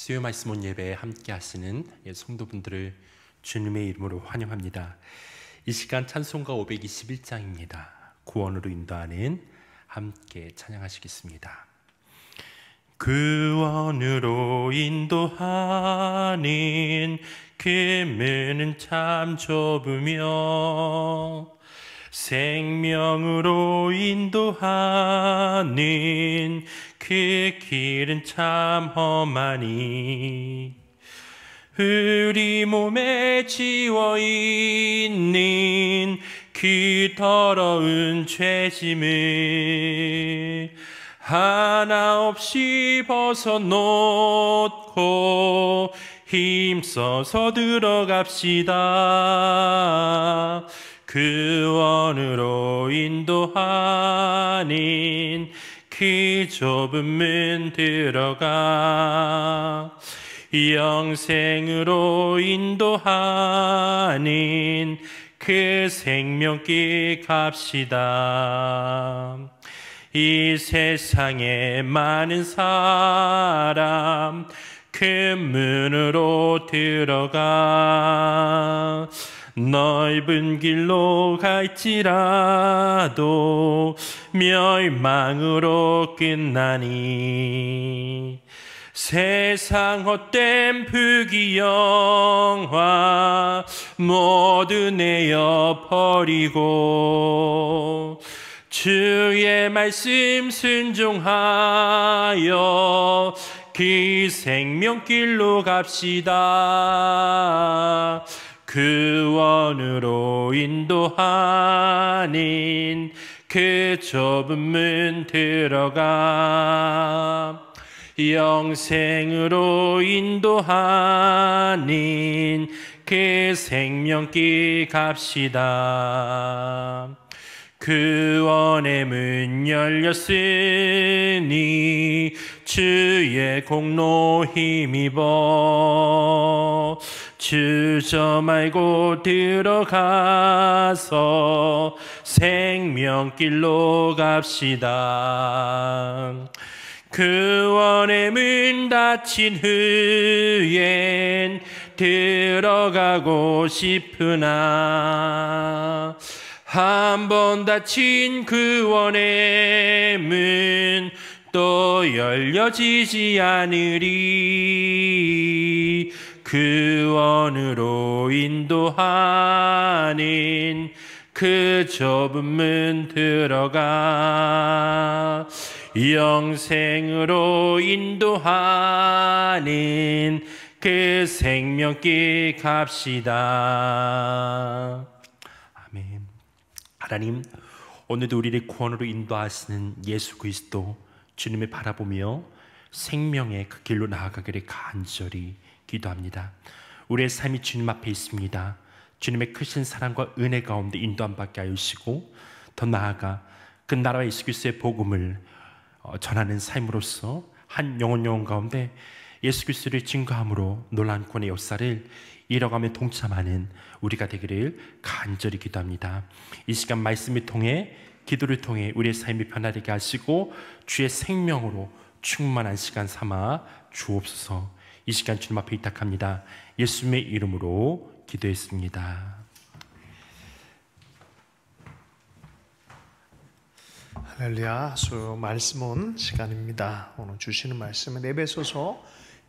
수요 말씀 온 예배에 함께 하시는 성도분들을 주님의 이름으로 환영합니다. 이 시간 찬송가 521장입니다. 구원으로 인도하는 함께 찬양하시겠습니다. 구원으로 인도하는 그 문은 참 좁으며 생명으로 인도하는 그 길은 참 험하니 우리 몸에 지워있는 그 더러운 죄짐을 하나 없이 벗어놓고 힘써서 들어갑시다. 구원으로 인도하는 그 좁은 문 들어가 영생으로 인도하는 그 생명길 갑시다. 이 세상에 많은 사람 그 문으로 들어가 넓은 길로 갈지라도 멸망으로 끝나니 세상 헛된 부귀영화 모두 내어 버리고 주의 말씀 순종하여 그 생명길로 갑시다. 구원으로 인도하는 그 좁은 문 들어가 영생으로 인도하는 그 생명길 갑시다. 구원의 문 열렸으니 주의 공로 힘입어 주저 말고 들어가서 생명길로 갑시다. 구원의 문 닫힌 후엔 들어가고 싶으나 한 번 닫힌 구원의 문 또 열려지지 않으리. 구원으로 인도하는 그 좁은 문 들어가 영생으로 인도하는 그 생명길 갑시다. 아멘. 하나님, 오늘도 우리를 구원으로 인도하시는 예수 그리스도 주님을 바라보며 생명의 그 길로 나아가기를 간절히 기도합니다. 우리의 삶이 주님 앞에 있습니다. 주님의 크신 사랑과 은혜 가운데 인도함 받게 하시고 더 나아가 그 나라와 예수 그리스도의 복음을 전하는 삶으로서 한 영혼 가운데 예수 그리스도를 증거함으로 놀라운 구원의 역사를 이뤄가며 동참하는 우리가 되기를 간절히 기도합니다. 이 시간 말씀을 통해 기도를 통해 우리의 삶이 변화되게 하시고 주의 생명으로 충만한 시간 삼아 주옵소서. 이 시간 주님 앞에 의탁합니다. 예수님의 이름으로 기도했습니다. 할렐루야. 수 말씀 온 시간입니다. 오늘 주시는 말씀은 에베소서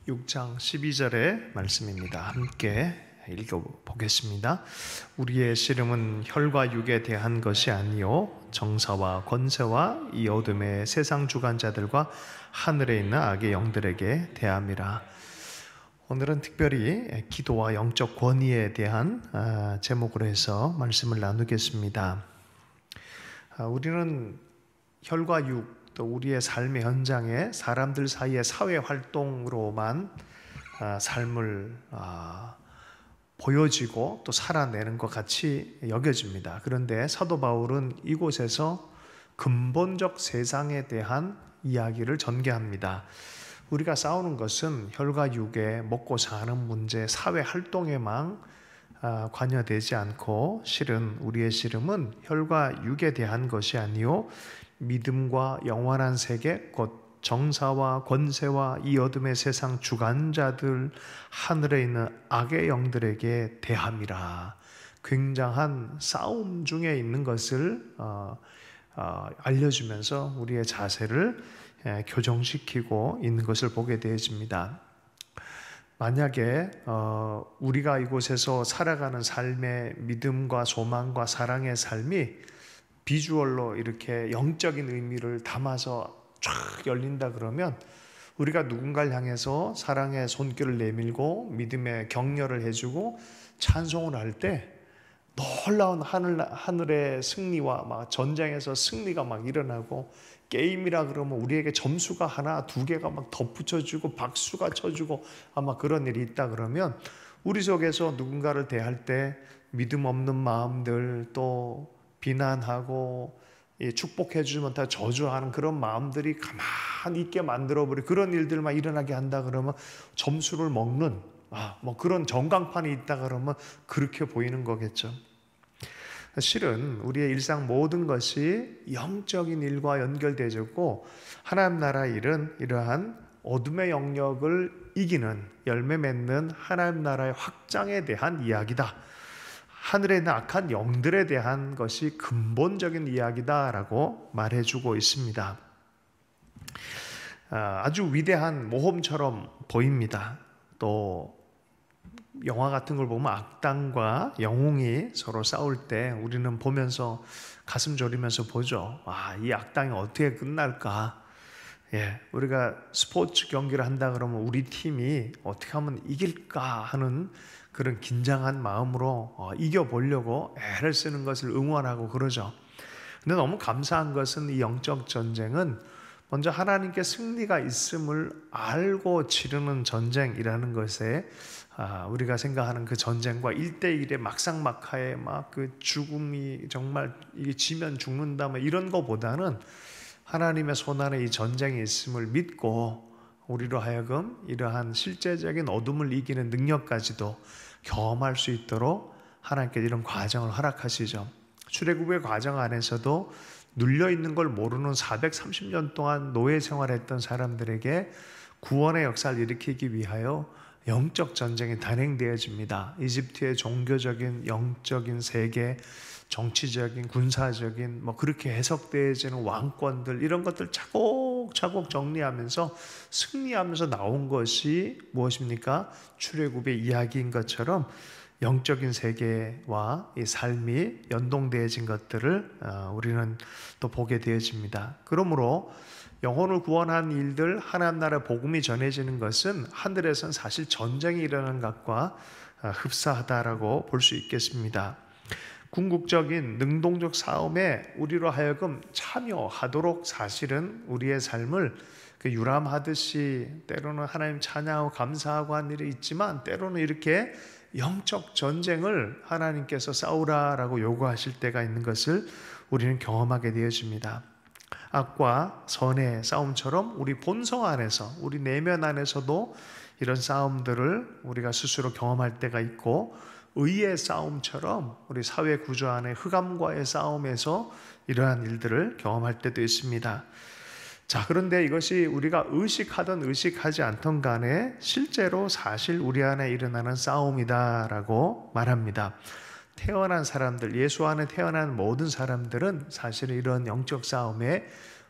6장 12절의 말씀입니다. 함께 읽어보겠습니다. 우리의 씨름은 혈과 육에 대한 것이 아니요 정사와 권세와 이 어둠의 세상 주관자들과 하늘에 있는 악의 영들에게 대함이라. 오늘은 특별히 기도와 영적 권위에 대한 제목으로 해서 말씀을 나누겠습니다. 우리는 혈과 육, 또 우리의 삶의 현장에 사람들 사이의 사회 활동으로만 삶을 보여지고 또 살아내는 것 같이 여겨집니다. 그런데 사도 바울은 이곳에서 근본적 세상에 대한 이야기를 전개합니다. 우리가 싸우는 것은 혈과 육에 먹고 사는 문제, 사회 활동에만 관여되지 않고 실은 우리의 씨름은 혈과 육에 대한 것이 아니요 믿음과 영원한 세계 곧 정사와 권세와 이 어둠의 세상 주관자들, 하늘에 있는 악의 영들에게 대함이라. 굉장한 싸움 중에 있는 것을 알려주면서 우리의 자세를 교정시키고 있는 것을 보게 되어집니다. 만약에 우리가 이곳에서 살아가는 삶의 믿음과 소망과 사랑의 삶이 비주얼로 이렇게 영적인 의미를 담아서 쫙 열린다 그러면, 우리가 누군가를 향해서 사랑의 손길을 내밀고 믿음의 격려를 해주고 찬송을 할 때 놀라운 하늘의 승리와 막 전쟁에서 승리가 막 일어나고, 게임이라 그러면 우리에게 점수가 하나 두 개가 막 덧붙여주고 박수가 쳐주고 아마 그런 일이 있다 그러면, 우리 속에서 누군가를 대할 때 믿음 없는 마음들, 또 비난하고 축복해 주지 못하고 저주하는 그런 마음들이 가만히 있게 만들어버려 그런 일들만 일어나게 한다 그러면, 점수를 먹는 뭐 그런 전광판이 있다 그러면 그렇게 보이는 거겠죠. 실은 우리의 일상 모든 것이 영적인 일과 연결되어졌고, 하나님 나라 일은 이러한 어둠의 영역을 이기는, 열매 맺는 하나님 나라의 확장에 대한 이야기다. 하늘에 있는 악한 영들에 대한 것이 근본적인 이야기다라고 말해주고 있습니다. 아주 위대한 모험처럼 보입니다. 또 영화 같은 걸 보면 악당과 영웅이 서로 싸울 때 우리는 보면서 가슴 졸이면서 보죠. 이 악당이 어떻게 끝날까? 우리가 스포츠 경기를 한다 그러면 우리 팀이 어떻게 하면 이길까 하는 그런 긴장한 마음으로 이겨보려고 애를 쓰는 것을 응원하고 그러죠. 근데 너무 감사한 것은 이 영적 전쟁은 먼저 하나님께 승리가 있음을 알고 치르는 전쟁이라는 것에, 우리가 생각하는 그 전쟁과 1대1의 막상막하의 막 그 죽음이 정말 이게 지면 죽는다 뭐 이런 거보다는, 하나님의 손안에 이 전쟁이 있음을 믿고 우리로 하여금 이러한 실제적인 어둠을 이기는 능력까지도 경험할 수 있도록 하나님께 이런 과정을 허락하시죠. 출애굽의 과정 안에서도 눌려있는 걸 모르는 430년 동안 노예 생활했던 사람들에게 구원의 역사를 일으키기 위하여 영적 전쟁이 단행되어집니다. 이집트의 종교적인 영적인 세계, 정치적인 군사적인 뭐 그렇게 해석되어지는 왕권들, 이런 것들 차곡차곡 정리하면서 승리하면서 나온 것이 무엇입니까? 출애굽의 이야기인 것처럼 영적인 세계와 이 삶이 연동되어진 것들을 우리는 또 보게 되어집니다. 그러므로 영혼을 구원한 일들, 하나님 나라의 복음이 전해지는 것은 하늘에서는 사실 전쟁이 일어나는 것과 흡사하다라고 볼 수 있겠습니다. 궁극적인 능동적 싸움에 우리로 하여금 참여하도록 사실은 우리의 삶을 유람하듯이 때로는 하나님 찬양하고 감사하고 한 일이 있지만, 때로는 이렇게 영적 전쟁을 하나님께서 싸우라라고 요구하실 때가 있는 것을 우리는 경험하게 되어집니다. 악과 선의 싸움처럼 우리 본성 안에서, 우리 내면 안에서도 이런 싸움들을 우리가 스스로 경험할 때가 있고, 의의 싸움처럼 우리 사회 구조 안에 흑암과의 싸움에서 이러한 일들을 경험할 때도 있습니다. 자, 그런데 이것이 우리가 의식하든 의식하지 않던 간에 실제로 사실 우리 안에 일어나는 싸움이다라고 말합니다. 태어난 사람들, 예수 안에 태어난 모든 사람들은 사실 이런 영적 싸움의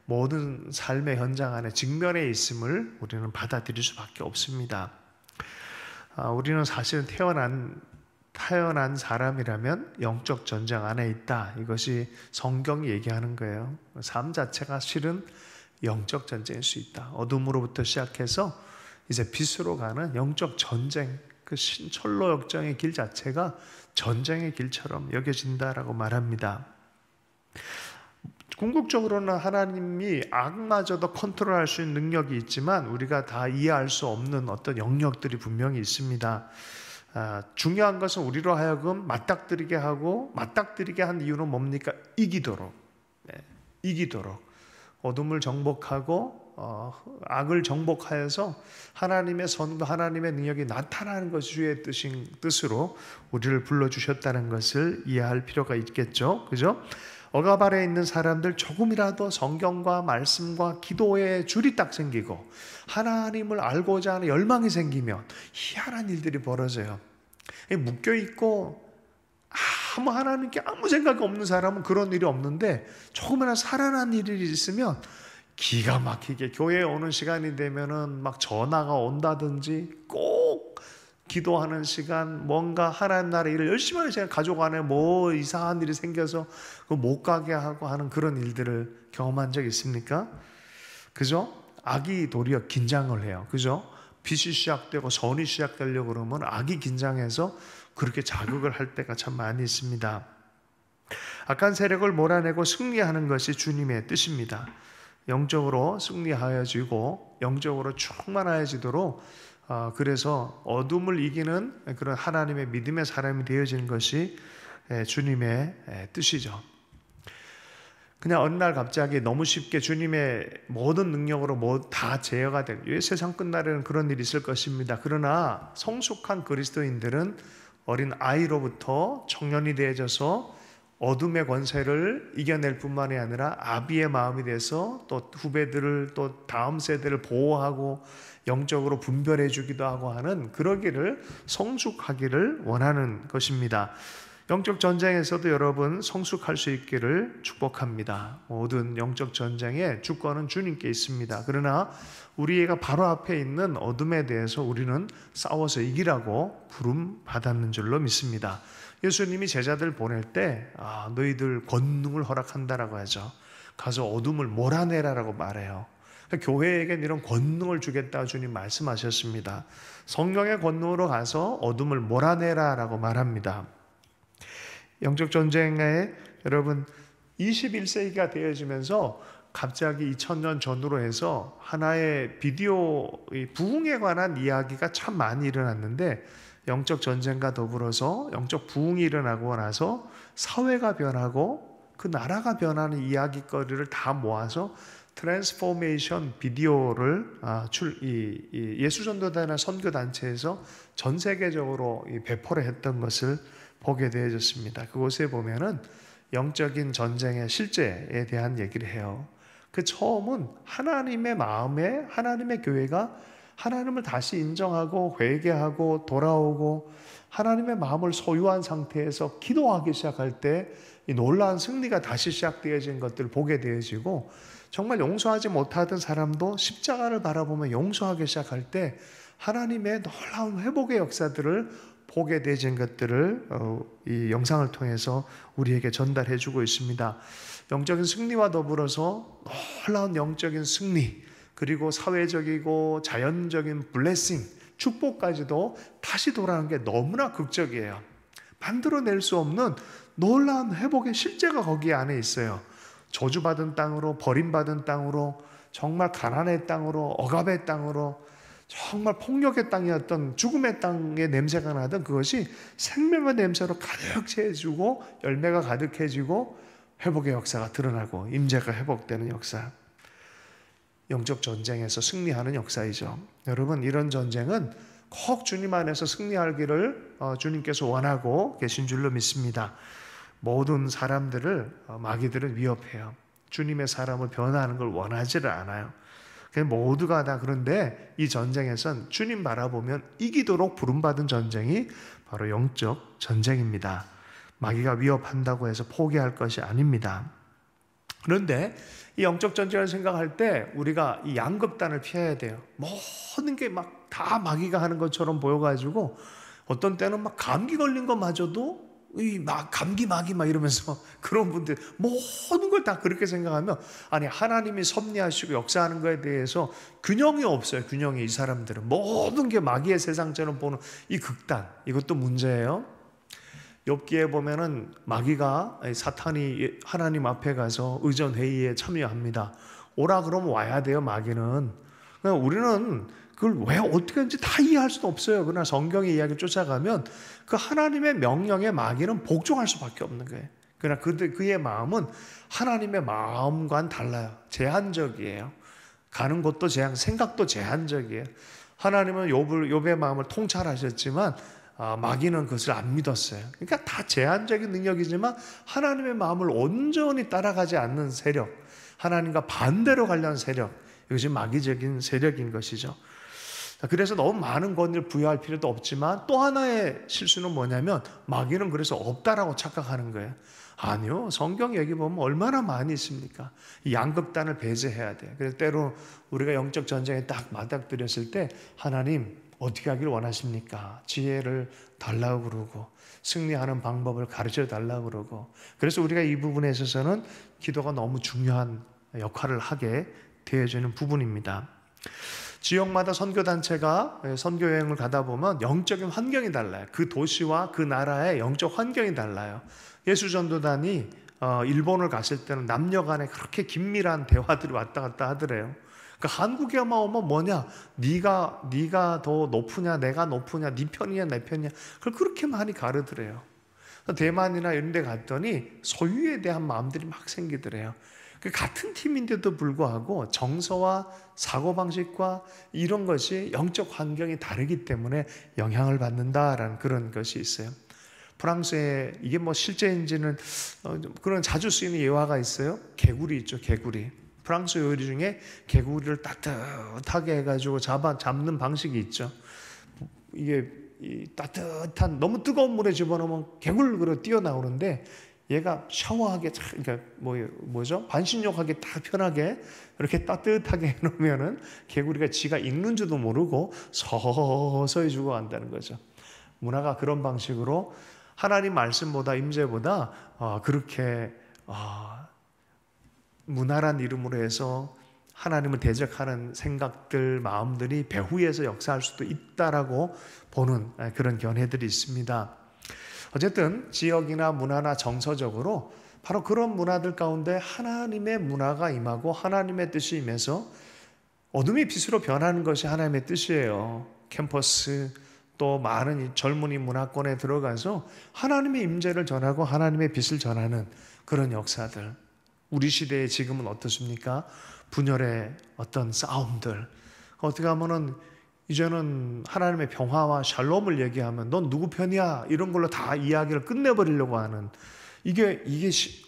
모든 삶의 현장 안에 직면해 있음을 우리는 받아들일 수밖에 없습니다. 우리는 사실은 태어난 사람이라면 영적 전쟁 안에 있다. 이것이 성경이 얘기하는 거예요. 삶 자체가 실은 영적 전쟁일 수 있다. 어둠으로부터 시작해서 이제 빛으로 가는 영적 전쟁, 그 신철로 역정의 길 자체가 전쟁의 길처럼 여겨진다라고 말합니다. 궁극적으로는 하나님이 악마저도 컨트롤할 수 있는 능력이 있지만, 우리가 다 이해할 수 없는 어떤 영역들이 분명히 있습니다. 중요한 것은 우리로 하여금 맞닥뜨리게 하고, 맞닥뜨리게 한 이유는 뭡니까? 이기도록 어둠을 정복하고 악을 정복하여서 하나님의 선과 하나님의 능력이 나타나는 것이 주의 뜻으로 우리를 불러주셨다는 것을 이해할 필요가 있겠죠. 그죠? 억압 아래에 있는 사람들 조금이라도 성경과 말씀과 기도에 줄이 딱 생기고 하나님을 알고자 하는 열망이 생기면 희한한 일들이 벌어져요. 묶여있고 하나님께 아무 생각이 없는 사람은 그런 일이 없는데 조금이나 살아난 일이 있으면 기가 막히게 교회에 오는 시간이 되면은 막 전화가 온다든지 꼭 기도하는 시간, 뭔가 하나님 나라 일을 열심히 하는 시간, 가족 안에 뭐 이상한 일이 생겨서 못 가게 하고 하는 그런 일들을 경험한 적 있습니까? 그죠? 악이 도리어 긴장을 해요. 그죠? 빛이 시작되고 선이 시작되려고 그러면 악이 긴장해서 그렇게 자극을 할 때가 참 많이 있습니다. 악한 세력을 몰아내고 승리하는 것이 주님의 뜻입니다. 영적으로 승리하여지고 영적으로 충만하여지도록 그래서 어둠을 이기는 그런 하나님의 믿음의 사람이 되어지는 것이 주님의 뜻이죠. 그냥 어느 날 갑자기 너무 쉽게 주님의 모든 능력으로 다 제어가 될 세상 끝날에는 그런 일이 있을 것입니다. 그러나 성숙한 그리스도인들은 어린 아이로부터 청년이 되어져서 어둠의 권세를 이겨낼 뿐만이 아니라 아비의 마음이 돼서 또 후배들을 또 다음 세대를 보호하고 영적으로 분별해 주기도 하고 하는 그러기를 성숙하기를 원하는 것입니다. 영적 전쟁에서도 여러분 성숙할 수 있기를 축복합니다. 모든 영적 전쟁의 주권은 주님께 있습니다. 그러나 우리가 바로 앞에 있는 어둠에 대해서 우리는 싸워서 이기라고 부름 받았는 줄로 믿습니다. 예수님이 제자들 보낼 때 너희들 권능을 허락한다라고 하죠. 가서 어둠을 몰아내라라고 말해요. 교회에겐 이런 권능을 주겠다 주님 말씀하셨습니다. 성령의 권능으로 가서 어둠을 몰아내라라고 말합니다. 영적 전쟁에 여러분 21세기가 되어지면서 갑자기 2000년 전으로 해서 하나의 비디오 부흥에 관한 이야기가 참 많이 일어났는데 영적 전쟁과 더불어서 영적 부흥이 일어나고 나서 사회가 변하고 그 나라가 변하는 이야기거리를 다 모아서 트랜스포메이션 비디오를 예수전도단이나 선교단체에서 전 세계적으로 배포를 했던 것을 보게 되어졌습니다. 그곳에 보면은 영적인 전쟁의 실제에 대한 얘기를 해요. 그 처음은 하나님의 마음에 하나님의 교회가 하나님을 다시 인정하고 회개하고 돌아오고 하나님의 마음을 소유한 상태에서 기도하기 시작할 때 이 놀라운 승리가 다시 시작되어진 것들을 보게 되어지고 정말 용서하지 못하던 사람도 십자가를 바라보며 용서하기 시작할 때 하나님의 놀라운 회복의 역사들을 보게 되어진 것들을 이 영상을 통해서 우리에게 전달해 주고 있습니다. 영적인 승리와 더불어서 놀라운 영적인 승리 그리고 사회적이고 자연적인 블레싱, 축복까지도 다시 돌아오는 게 너무나 극적이에요. 만들어낼 수 없는 놀라운 회복의 실제가 거기 안에 있어요. 저주받은 땅으로, 버림받은 땅으로, 정말 가난의 땅으로, 억압의 땅으로, 정말 폭력의 땅이었던 죽음의 땅의 냄새가 나던 그것이 생명의 냄새로 가득 채워지고 열매가 가득해지고 회복의 역사가 드러나고 임재가 회복되는 역사. 영적 전쟁에서 승리하는 역사이죠. 여러분 이런 전쟁은 꼭 주님 안에서 승리하기를 주님께서 원하고 계신 줄로 믿습니다. 모든 사람들을 마귀들은 위협해요. 주님의 사람을 변화하는 걸 원하지를 않아요. 모두가 다 그런데 이 전쟁에선 주님 바라보면 이기도록 부름받은 전쟁이 바로 영적 전쟁입니다. 마귀가 위협한다고 해서 포기할 것이 아닙니다. 그런데 이 영적 전쟁을 생각할 때 우리가 이 양극단을 피해야 돼요. 모든 게 막 다 마귀가 하는 것처럼 보여가지고 어떤 때는 막 감기 걸린 것마저도 감기 마귀 막 이러면서 그런 분들 모든 걸 다 그렇게 생각하면 아니 하나님이 섭리하시고 역사하는 거에 대해서 균형이 없어요. 균형이 이 사람들은 모든 게 마귀의 세상처럼 보는 이 극단 이것도 문제예요. 욥기에 보면은 마귀가 사탄이 하나님 앞에 가서 의전 회의에 참여합니다. 오라 그러면 와야 돼요. 마귀는. 그러니까 우리는 그걸 왜 어떻게든지 다 이해할 수도 없어요. 그러나 성경의 이야기를 쫓아가면 그 하나님의 명령에 마귀는 복종할 수밖에 없는 거예요. 그러나 그의 마음은 하나님의 마음과는 달라요. 제한적이에요. 가는 곳도 생각도 제한적이에요. 하나님은 욥의 마음을 통찰하셨지만 마귀는 그것을 안 믿었어요. 그러니까 다 제한적인 능력이지만 하나님의 마음을 온전히 따라가지 않는 세력, 하나님과 반대로 가려는 세력, 이것이 마귀적인 세력인 것이죠. 그래서 너무 많은 권위를 부여할 필요도 없지만 또 하나의 실수는 뭐냐면 마귀는 그래서 없다라고 착각하는 거예요. 아니요. 성경 얘기 보면 얼마나 많이 있습니까? 이 양극단을 배제해야 돼요. 그래서 때로 우리가 영적 전쟁에 딱 맞닥뜨렸을 때 하나님 어떻게 하길 원하십니까? 지혜를 달라고 그러고 승리하는 방법을 가르쳐 달라고 그러고, 그래서 우리가 이 부분에 있어서는 기도가 너무 중요한 역할을 하게 되어지는 부분입니다. 지역마다 선교단체가 선교여행을 가다 보면 영적인 환경이 달라요. 그 도시와 그 나라의 영적 환경이 달라요. 예수전도단이 일본을 갔을 때는 남녀 간에 그렇게 긴밀한 대화들이 왔다 갔다 하더래요. 그러니까 한국에만 오면 뭐냐, 네가 더 높으냐 내가 높으냐, 네 편이냐 내 편이냐, 그걸 그렇게 많이 가르더래요. 대만이나 이런 데 갔더니 소유에 대한 마음들이 막 생기더래요. 같은 팀인데도 불구하고 정서와 사고방식과 이런 것이 영적 환경이 다르기 때문에 영향을 받는다라는 그런 것이 있어요. 프랑스에 이게 뭐 실제인지는 그런 자주 쓰이는 예화가 있어요. 개구리 있죠, 개구리. 프랑스 요리 중에 개구리를 따뜻하게 해가지고 잡는 방식이 있죠. 이게 따뜻한 너무 뜨거운 물에 집어넣으면 개굴그러 뛰어나오는데, 얘가 샤워하게, 그러니까 뭐죠? 반신욕하게 딱 편하게 이렇게 따뜻하게 해놓으면은 개구리가 지가 익는 줄도 모르고 서서히 죽어간다는 거죠. 문화가 그런 방식으로 하나님 말씀보다 임재보다 그렇게 문화란 이름으로 해서 하나님을 대적하는 생각들, 마음들이 배후에서 역사할 수도 있다라고 보는 그런 견해들이 있습니다. 어쨌든 지역이나 문화나 정서적으로 바로 그런 문화들 가운데 하나님의 문화가 임하고 하나님의 뜻이 임해서 어둠이 빛으로 변하는 것이 하나님의 뜻이에요. 캠퍼스 또 많은 젊은이 문화권에 들어가서 하나님의 임재를 전하고 하나님의 빛을 전하는 그런 역사들. 우리 시대에 지금은 어떻습니까? 분열의 어떤 싸움들, 어떻게 하면은 이제는 하나님의 평화와 샬롬을 얘기하면 넌 누구 편이야? 이런 걸로 다 이야기를 끝내버리려고 하는, 이게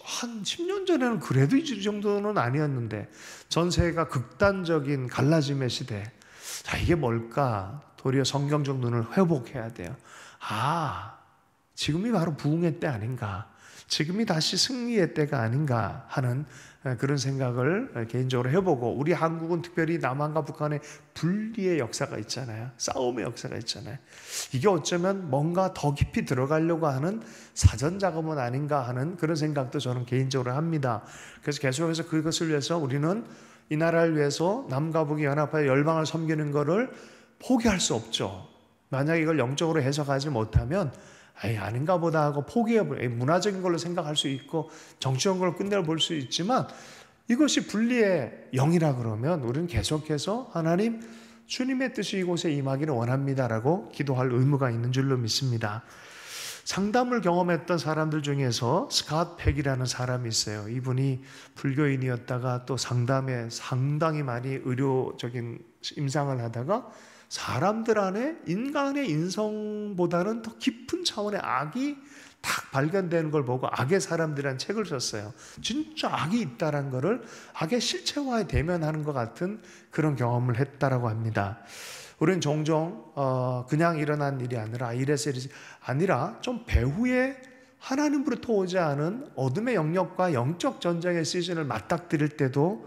한 10년 전에는 그래도 이 정도는 아니었는데 전 세계가 극단적인 갈라짐의 시대. 자, 이게 뭘까? 도리어 성경적 눈을 회복해야 돼요. 지금이 바로 부흥의 때 아닌가, 지금이 다시 승리의 때가 아닌가 하는 그런 생각을 개인적으로 해보고, 우리 한국은 특별히 남한과 북한의 분리의 역사가 있잖아요. 싸움의 역사가 있잖아요. 이게 어쩌면 뭔가 더 깊이 들어가려고 하는 사전 작업은 아닌가 하는 그런 생각도 저는 개인적으로 합니다. 그래서 계속해서 그것을 위해서 우리는 이 나라를 위해서 남과 북이 연합하여 열방을 섬기는 것을 포기할 수 없죠. 만약 이걸 영적으로 해석하지 못하면 아닌가 보다 하고 포기해버려요. 문화적인 걸로 생각할 수 있고 정치적인 걸로 끝내볼 수 있지만, 이것이 분리의 영이라 그러면 우리는 계속해서 하나님 주님의 뜻이 이곳에 임하기를 원합니다라고 기도할 의무가 있는 줄로 믿습니다. 상담을 경험했던 사람들 중에서 스캇 팩이라는 사람이 있어요. 이분이 불교인이었다가 또 상담에 상당히 많이 의료적인 임상을 하다가 사람들 안에 인간의 인성보다는 더 깊은 차원의 악이 딱 발견되는 걸 보고 악의 사람들이라는 책을 썼어요. 진짜 악이 있다는 것을 악의 실체화에 대면하는 것 같은 그런 경험을 했다라고 합니다. 우리는 종종 그냥 일어난 일이 아니라 이래서 아니라 좀 배후에 하나님으로부터 오지 않은 어둠의 영역과 영적 전쟁의 시즌을 맞닥뜨릴 때도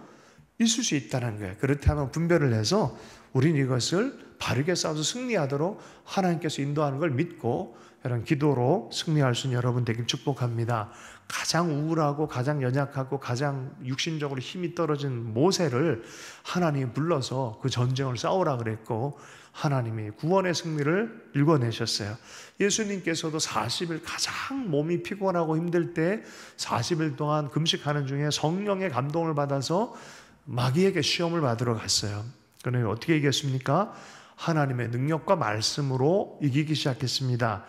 있을 수 있다는 거예요. 그렇다면 분별을 해서 우리는 이것을 바르게 싸워서 승리하도록 하나님께서 인도하는 걸 믿고 이런 기도로 승리할 수 있는 여러분 되길 축복합니다. 가장 우울하고 가장 연약하고 가장 육신적으로 힘이 떨어진 모세를 하나님이 불러서 그 전쟁을 싸우라 그랬고 하나님이 구원의 승리를 일궈내셨어요. 예수님께서도 40일 가장 몸이 피곤하고 힘들 때 40일 동안 금식하는 중에 성령의 감동을 받아서 마귀에게 시험을 받으러 갔어요. 그러면 어떻게 이겼습니까? 하나님의 능력과 말씀으로 이기기 시작했습니다.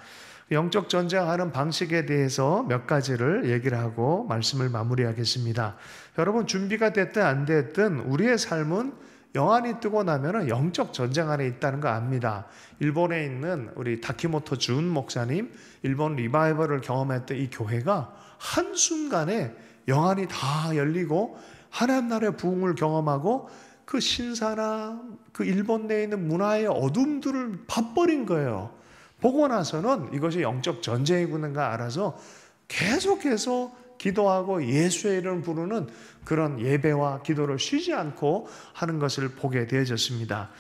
영적 전쟁하는 방식에 대해서 몇 가지를 얘기를 하고 말씀을 마무리하겠습니다. 여러분, 준비가 됐든 안 됐든 우리의 삶은 영안이 뜨고 나면은 영적 전쟁 안에 있다는 거 압니다. 일본에 있는 우리 다키모토 준 목사님, 일본 리바이벌을 경험했던 이 교회가 한순간에 영안이 다 열리고 하나님 나라의 부흥을 경험하고 그 신사나 그 일본 내에 있는 문화의 어둠들을 봐버린 거예요. 보고 나서는 이것이 영적 전쟁이구나 알아서 계속해서 기도하고 예수의 이름을 부르는 그런 예배와 기도를 쉬지 않고 하는 것을 보게 되어졌습니다.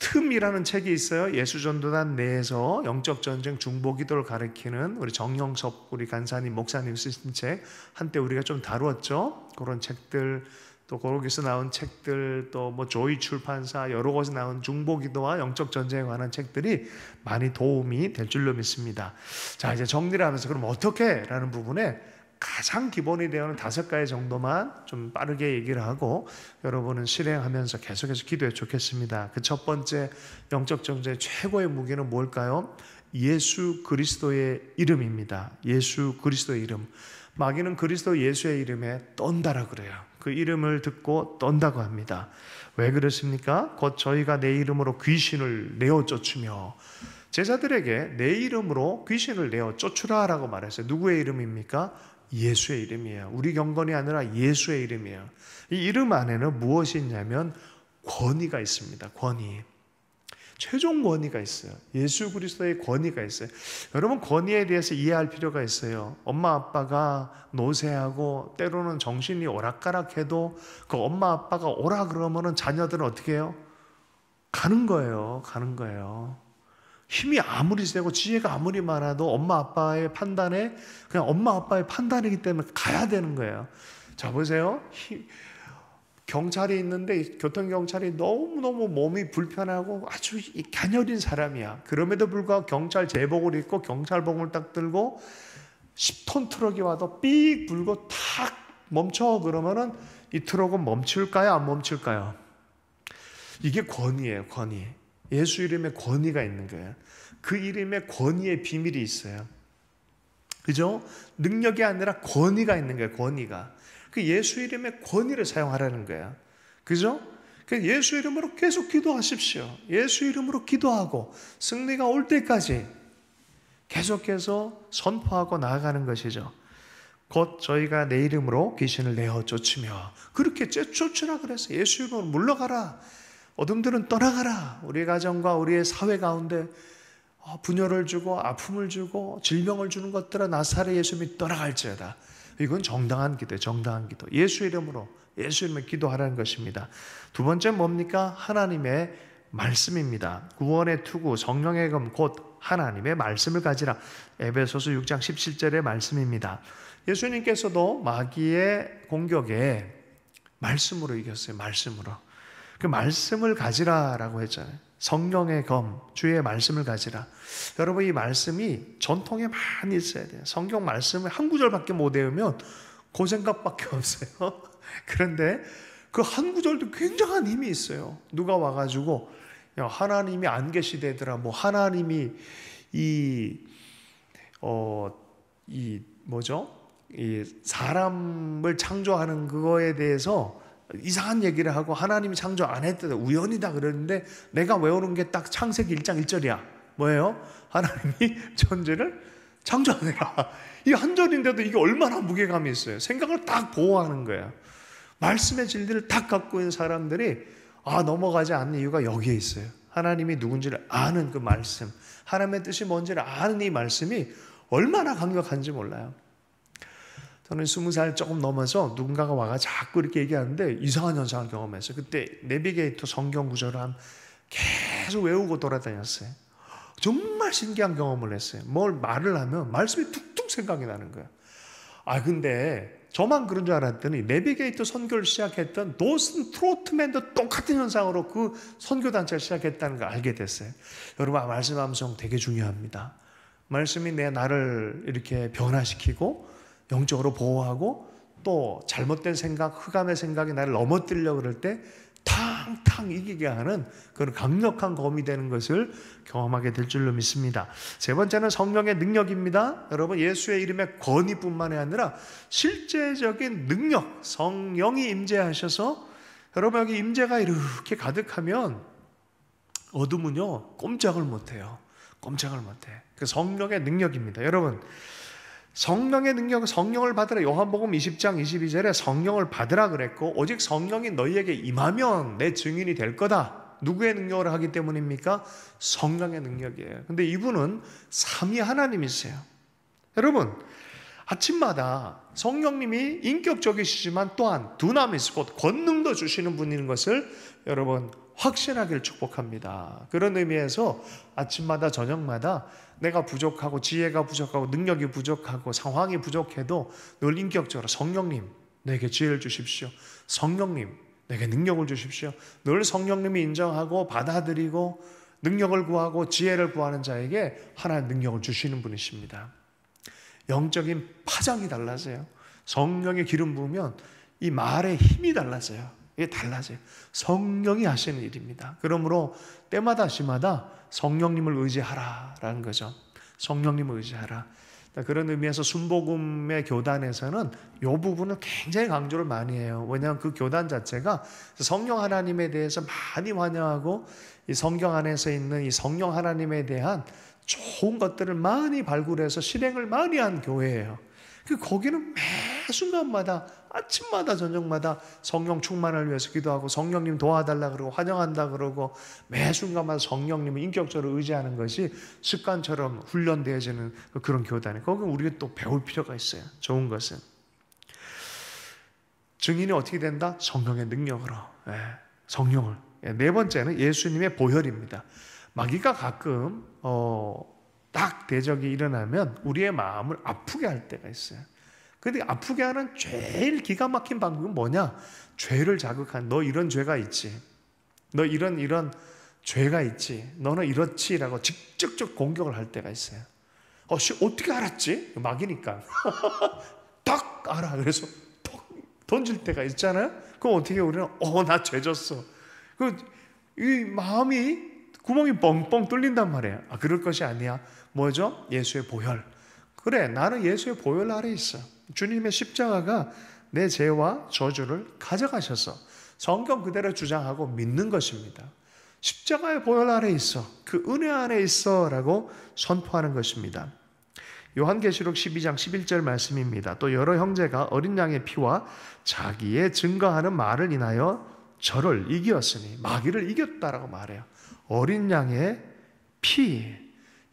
틈이라는 책이 있어요. 예수전도단 내에서 영적 전쟁 중보 기도를 가르치는 우리 정영섭 우리 간사님 목사님 쓰신 책, 한때 우리가 좀 다루었죠. 그런 책들, 또 거기서 나온 책들, 또 뭐 조이 출판사 여러 곳에 나온 중보 기도와 영적 전쟁에 관한 책들이 많이 도움이 될 줄로 믿습니다. 자, 이제 정리를 하면서 그럼 어떻게? 라는 부분에 가장 기본이 되어는 5가지 정도만 좀 빠르게 얘기를 하고 여러분은 실행하면서 계속해서 기도해 좋겠습니다. 그 첫 번째 영적 전쟁의 최고의 무기는 뭘까요? 예수 그리스도의 이름입니다. 예수 그리스도의 이름. 마귀는 그리스도 예수의 이름에 떤다라 그래요. 그 이름을 듣고 떤다고 합니다. 왜 그렇습니까? 곧 저희가 내 이름으로 귀신을 내어 쫓으며, 제자들에게 내 이름으로 귀신을 내어 쫓으라 라고 말했어요. 누구의 이름입니까? 예수의 이름이에요. 우리 경건이 아니라 예수의 이름이에요. 이 이름 안에는 무엇이 있냐면 권위가 있습니다. 권위. 최종 권위가 있어요. 예수 그리스도의 권위가 있어요. 여러분, 권위에 대해서 이해할 필요가 있어요. 엄마 아빠가 노쇠하고 때로는 정신이 오락가락해도 그 엄마 아빠가 오라 그러면은 자녀들은 어떻게 해요? 가는 거예요. 가는 거예요. 힘이 아무리 세고 지혜가 아무리 많아도 엄마 아빠의 판단에 그냥 엄마 아빠의 판단이기 때문에 가야 되는 거예요. 자, 보세요. 경찰이 있는데 교통경찰이 너무너무 몸이 불편하고 아주 가녀린 사람이야. 그럼에도 불구하고 경찰 제복을 입고 경찰봉을 딱 들고 10톤 트럭이 와도 삑 불고 탁 멈춰 그러면은 이 트럭은 멈출까요? 안 멈출까요? 이게 권위예요. 권위. 예수 이름에 권위가 있는 거예요. 그 이름에 권위의 비밀이 있어요. 그죠? 능력이 아니라 권위가 있는 거예요. 권위가. 그 예수 이름의 권위를 사용하라는 거예요. 그죠? 그 예수 이름으로 계속 기도하십시오. 예수 이름으로 기도하고 승리가 올 때까지 계속해서 선포하고 나아가는 것이죠. 곧 저희가 내 이름으로 귀신을 내어 쫓으며, 그렇게 쫓으라 그랬어요. 예수 이름으로 물러가라. 어둠들은 떠나가라. 우리의 가정과 우리의 사회 가운데 분열을 주고 아픔을 주고 질병을 주는 것들은 나사렛 예수님이 떠나갈지어다. 이건 정당한 기도예요. 정당한 기도. 예수 이름으로, 예수 이름으로 기도하라는 것입니다. 두 번째 뭡니까? 하나님의 말씀입니다. 구원의 투구, 성령의 검, 곧 하나님의 말씀을 가지라. 에베소서 6장 17절의 말씀입니다. 예수님께서도 마귀의 공격에 말씀으로 이겼어요. 말씀으로. 그 말씀을 가지라라고 했잖아요. 성령의 검, 주의 말씀을 가지라. 여러분, 이 말씀이 전통에 많이 있어야 돼요. 성경 말씀을 한 구절밖에 못 외우면 그 생각밖에 없어요. 그런데 그 한 구절도 굉장한 힘이 있어요. 누가 와가지고 야, 하나님이 안 계시대더라. 뭐 하나님이 이 사람을 창조하는 그거에 대해서 이상한 얘기를 하고 하나님이 창조 안 했다, 우연이다 그러는데 내가 외우는 게 딱 창세기 1장 1절이야. 뭐예요? 하나님이 천지를 창조하느라. 이 한 절인데도 이게 얼마나 무게감이 있어요. 생각을 딱 보호하는 거예요. 말씀의 진리를 딱 갖고 있는 사람들이 넘어가지 않는 이유가 여기에 있어요. 하나님이 누군지를 아는 그 말씀, 하나님의 뜻이 뭔지를 아는 이 말씀이 얼마나 강력한지 몰라요. 저는 20살 조금 넘어서 누군가가 와가 자꾸 이렇게 얘기하는데 이상한 현상을 경험했어요. 그때 내비게이터 성경 구절을 계속 외우고 돌아다녔어요. 정말 신기한 경험을 했어요. 뭘 말을 하면 말씀이 툭툭 생각이 나는 거예요. 근데 저만 그런 줄 알았더니 내비게이터 선교를 시작했던 도슨 트로트맨도 똑같은 현상으로 그 선교단체를 시작했다는 걸 알게 됐어요. 여러분, 말씀 암송 되게 중요합니다. 말씀이 나를 이렇게 변화시키고 영적으로 보호하고 또 잘못된 생각, 흑암의 생각이 나를 넘어뜨리려고 그럴 때 탕탕 이기게 하는 그런 강력한 검이 되는 것을 경험하게 될 줄로 믿습니다. 세 번째는 성령의 능력입니다. 여러분, 예수의 이름의 권위뿐만이 아니라 실제적인 능력, 성령이 임재하셔서 여러분, 여기 임재가 이렇게 가득하면 어둠은요 꼼짝을 못해요. 꼼짝을 못해. 그 성령의 능력입니다. 여러분, 성령의 능력, 성령을 받으라. 요한복음 20장 22절에 성령을 받으라 그랬고, 오직 성령이 너희에게 임하면 내 증인이 될 거다. 누구의 능력을 하기 때문입니까? 성령의 능력이에요. 근데 이분은 삼위 하나님이세요. 여러분, 아침마다 성령님이 인격적이시지만 또한 두나미스, 곧 권능도 주시는 분인 것을 여러분 확신하기를 축복합니다. 그런 의미에서 아침마다 저녁마다 내가 부족하고 지혜가 부족하고 능력이 부족하고 상황이 부족해도 늘 인격적으로 성령님 내게 지혜를 주십시오. 성령님 내게 능력을 주십시오. 늘 성령님이 인정하고 받아들이고 능력을 구하고 지혜를 구하는 자에게 하나의 능력을 주시는 분이십니다. 영적인 파장이 달라져요. 성령의 기름 부으면 이 말의 힘이 달라져요. 이게 달라져요. 성령이 하시는 일입니다. 그러므로 때마다 시마다 성령님을 의지하라라는 거죠. 성령님을 의지하라. 그런 의미에서 순복음의 교단에서는 이 부분을 굉장히 강조를 많이 해요. 왜냐하면 그 교단 자체가 성령 하나님에 대해서 많이 환영하고 이 성경 안에서 있는 이 성령 하나님에 대한 좋은 것들을 많이 발굴해서 실행을 많이 한 교회예요. 거기는 매 순간마다 아침마다 저녁마다 성령 충만을 위해서 기도하고 성령님 도와달라 그러고 환영한다 그러고 매 순간마다 성령님을 인격적으로 의지하는 것이 습관처럼 훈련되어지는 그런 교단이에요. 거기는 우리가 또 배울 필요가 있어요. 좋은 것은 증인이 어떻게 된다? 성령의 능력으로. 성령을. 네 번째는 예수님의 보혈입니다. 마귀가 가끔 딱 대적이 일어나면 우리의 마음을 아프게 할 때가 있어요. 근데 아프게 하는 제일 기가 막힌 방법은 뭐냐? 죄를 자극한, 너 이런 죄가 있지, 너 이런 죄가 있지, 너는 이렇지라고 직접적 공격을 할 때가 있어요. 어떻게 알았지? 마귀니까 딱 알아. 그래서 톡 던질 때가 있잖아요. 그럼 어떻게 우리는 나 죄졌어. 이 마음이 구멍이 뻥뻥 뚫린단 말이에요. 그럴 것이 아니야. 뭐죠? 예수의 보혈. 그래, 나는 예수의 보혈 아래 있어. 주님의 십자가가 내 죄와 저주를 가져가셔서 성경 그대로 주장하고 믿는 것입니다. 십자가의 보혈 아래 있어. 그 은혜 안에 있어 라고 선포하는 것입니다. 요한계시록 12장 11절 말씀입니다. 또 여러 형제가 어린 양의 피와 자기의 증거하는 말을 인하여 저를 이기었으니, 마귀를 이겼다라고 말해요. 어린 양의 피,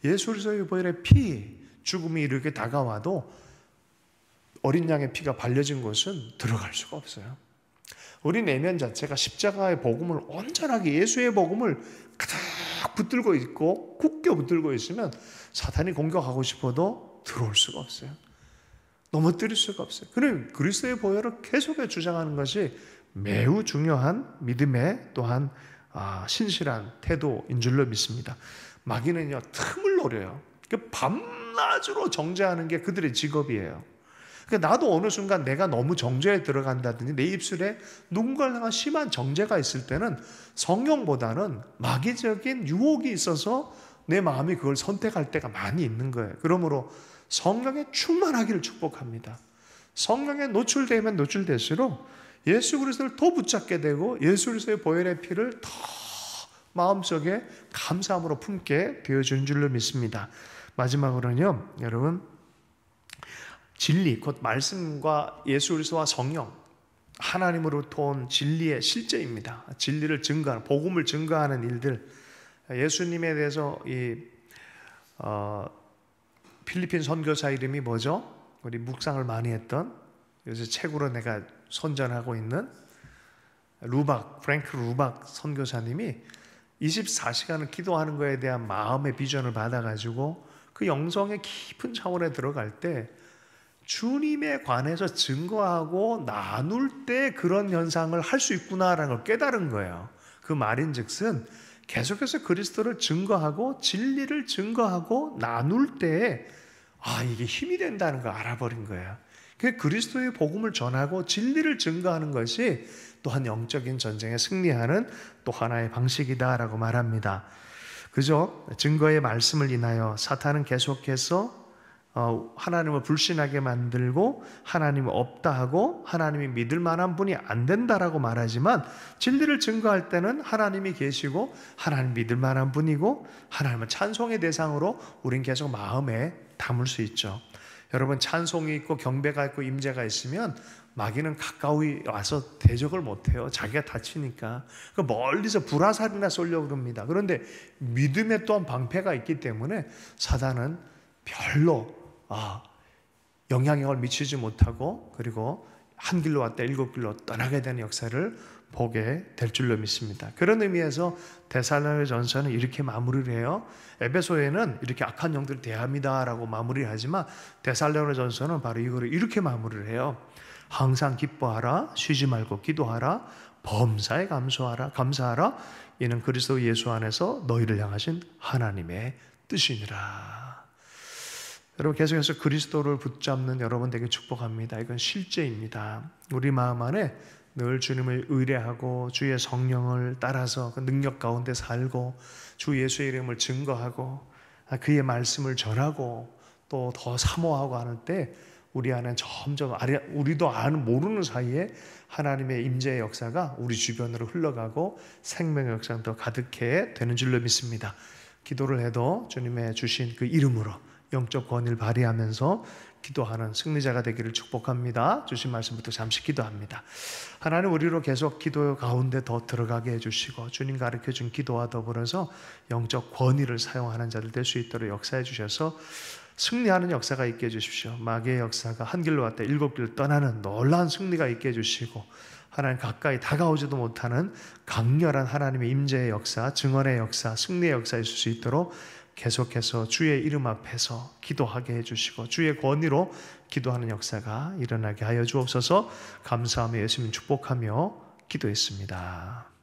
예수 그리스도의 보혈의 피, 죽음이 이렇게 다가와도 어린 양의 피가 발려진 곳은 들어갈 수가 없어요. 우리 내면 자체가 십자가의 복음을 온전하게, 예수의 복음을 가득 붙들고 있고 굳게 붙들고 있으면 사탄이 공격하고 싶어도 들어올 수가 없어요. 넘어뜨릴 수가 없어요. 그럼 그리스도의 보혈을 계속해 주장하는 것이 매우 중요한 믿음의 또한 신실한 태도인 줄로 믿습니다. 마귀는요 틈을 노려요. 밤낮으로 정죄하는 게 그들의 직업이에요. 나도 어느 순간 내가 너무 정죄에 들어간다든지 내 입술에 누군가를 향한 심한 정죄가 있을 때는 성령보다는 마귀적인 유혹이 있어서 내 마음이 그걸 선택할 때가 많이 있는 거예요. 그러므로 성령에 충만하기를 축복합니다. 성령에 노출되면 노출될수록 예수 그리스도를 더 붙잡게 되고 예수 그리스도의 보혈의 피를 더 마음속에 감사함으로 품게 되어준 줄로 믿습니다. 마지막으로는요, 여러분, 진리, 곧 말씀과 예수 그리스도와 성령, 하나님으로부터 온 진리의 실제입니다. 진리를 증거하는, 복음을 증거하는 일들. 예수님에 대해서 필리핀 선교사 이름이 뭐죠? 우리 묵상을 많이 했던, 요새 책으로 내가 선전하고 있는 프랭크 루박 선교사님이 24시간을 기도하는 것에 대한 마음의 비전을 받아가지고 그 영성의 깊은 차원에 들어갈 때 주님에 관해서 증거하고 나눌 때 그런 현상을 할 수 있구나라는 걸 깨달은 거예요. 그 말인즉슨 계속해서 그리스도를 증거하고 진리를 증거하고 나눌 때 이게 힘이 된다는 걸 알아버린 거예요. 그리스도의 복음을 전하고 진리를 증거하는 것이 또한 영적인 전쟁에 승리하는 또 하나의 방식이다라고 말합니다. 그죠? 증거의 말씀을 인하여 사탄은 계속해서 하나님을 불신하게 만들고 하나님이 없다 하고 하나님이 믿을 만한 분이 안 된다라고 말하지만, 진리를 증거할 때는 하나님이 계시고 하나님 믿을 만한 분이고 하나님은 찬송의 대상으로 우린 계속 마음에 담을 수 있죠. 여러분, 찬송이 있고 경배가 있고 임재가 있으면 마귀는 가까이 와서 대적을 못해요. 자기가 다치니까. 멀리서 불화살이나 쏘려고 그럽니다. 그런데 믿음에 또한 방패가 있기 때문에 사단은 별로 영향력을 미치지 못하고, 그리고 한 길로 왔다 일곱 길로 떠나게 되는 역사를 보게 될 줄로 믿습니다. 그런 의미에서 데살로니가전서는 이렇게 마무리를 해요. 에베소에는 이렇게 악한 영들을 대합니다라고 마무리를 하지만 데살로니가전서는 바로 이거를 이렇게 마무리를 해요. 항상 기뻐하라, 쉬지 말고 기도하라, 범사에 감사하라. 이는 그리스도 예수 안에서 너희를 향하신 하나님의 뜻이니라. 여러분, 계속해서 그리스도를 붙잡는 여러분 되게 축복합니다. 이건 실제입니다. 우리 마음 안에 늘 주님을 의뢰하고 주의 성령을 따라서 그 능력 가운데 살고 주 예수의 이름을 증거하고 그의 말씀을 전하고 또 더 사모하고 하는 때 우리 안에 점점 우리도 모르는 사이에 하나님의 임재의 역사가 우리 주변으로 흘러가고 생명의 역사가 더 가득해 되는 줄로 믿습니다. 기도를 해도 주님의 주신 그 이름으로 영적 권위를 발휘하면서 기도하는 승리자가 되기를 축복합니다. 주신 말씀부터 잠시 기도합니다. 하나님, 우리로 계속 기도 가운데 더 들어가게 해주시고 주님 가르쳐준 기도와 더불어서 영적 권위를 사용하는 자들 될 수 있도록 역사해 주셔서 승리하는 역사가 있게 해주십시오. 마귀의 역사가 한 길로 왔다 일곱 길을 떠나는 놀라운 승리가 있게 해주시고, 하나님 가까이 다가오지도 못하는 강렬한 하나님의 임재의 역사, 증언의 역사, 승리의 역사 있을 수 있도록 계속해서 주의 이름 앞에서 기도하게 해주시고 주의 권위로 기도하는 역사가 일어나게 하여 주옵소서. 감사하며 예수님 축복하며 기도했습니다.